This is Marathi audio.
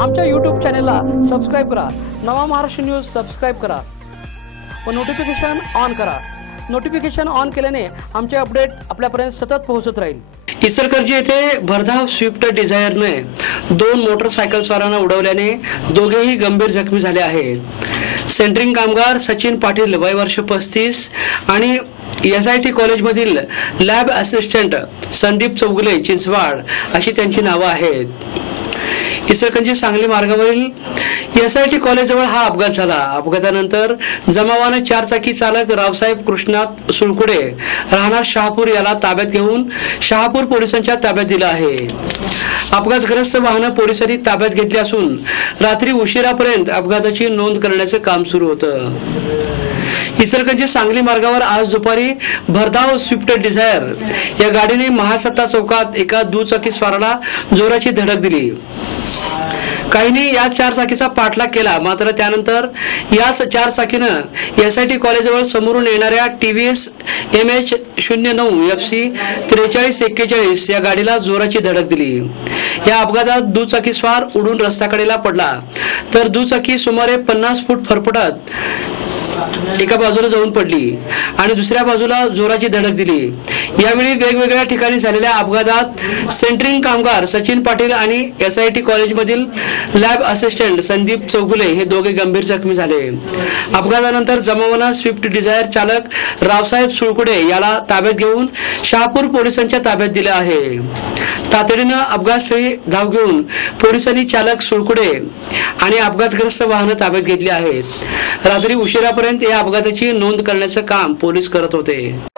आमच्या यूट्यूब चॅनेलला सबस्क्राईब करा. नवा महाराष्ट्र न्यूज सबस्क्राईब करा. व नोटिफिकेशन ऑन करा. नोटिफिकेशन ऑन केल्याने आमचे अपडेट आपल्यापर्यंत सतत पोहोचत राहील. इचलकरंजी येथे भरधाव स्विफ्ट डिझायरने दोन मोटरसायकल स्वारांना उडवल्याने दोघेही गंभीर जखमी झाले आहेत सेंट्रिंग कामगार सचिन पाटील वय वर्ष पस्तीस आणि एस आय टी कॉलेजमधील लॅब असिस्टंट संदीप चौगुले चिंचवाड अशी त्यांची नावं आहेत. इसरकंजी सांगली मार्गावरील एस आय टी कॉलेजजवळ हा अपघात झाला. अपघातानंतर जमावानं चारचाकी चालक रावसाहेब कृष्णात सुळकुडे राहणार शहापूर याला ताब्यात घेऊन शहापूर पोलिसांच्या ताब्यात दिलं आहे. अपघातग्रस्त वाहनं पोलिसांनी ताब्यात घेतली असून रात्री उशिरापर्यंत अपघाताची नोंद करण्याचं काम सुरू होतं. इसरगंजी सांगली मार्गावर आज दुपारी भरधाव स्विफ्ट डिझायर या गाडीने महासत्ता चौकात एका दुचाकी स्वाराला जोराची धडक दिली. काहींनी या चारचाकीचा पाठलाग केला. मात्र त्यानंतर याच चार चाकीनं एस आय टी कॉलेजवर समोरून येणाऱ्या T V S M H शून्य नऊ एफ सी त्रेचाळीस एक्केचाळीस या गाडीला जोराची धडक दिली. या अपघातात दुचाकी स्वार उडून रस्त्याकडेला पडला. तर दुचाकी सुमारे पन्नास फूट फरफटत एका बाजूला जाऊन पडली आणि दुसऱ्या बाजूला जोराची धडक दिली. यावेळी वेगवेगळ्या ठिकाणी झालेल्या अपघातात सेंट्रिंग कामगार सचिन पाटील आणि एस आय टी कॉलेजमधील लॅब असिस्टंट संदीप चौगुले हे दोघे गंभीर जखमी झाले. अपघातानंतर जमावना स्विफ्ट डिझायर चालक रावसाहेब सुळकुडे याला ताब्यात घेऊन शहापूर पोलिसांच्या ताब्यात दिले आहे. तातडीनं अपघातस्थळी धाव घेऊन पोलिसांनी चालक सुळकुडे आणि अपघातग्रस्त वाहनं ताब्यात घेतली आहेत. रात्री उशिरापर्यंत या अपघाताची नोंद करण्याचं काम पोलीस करत होते.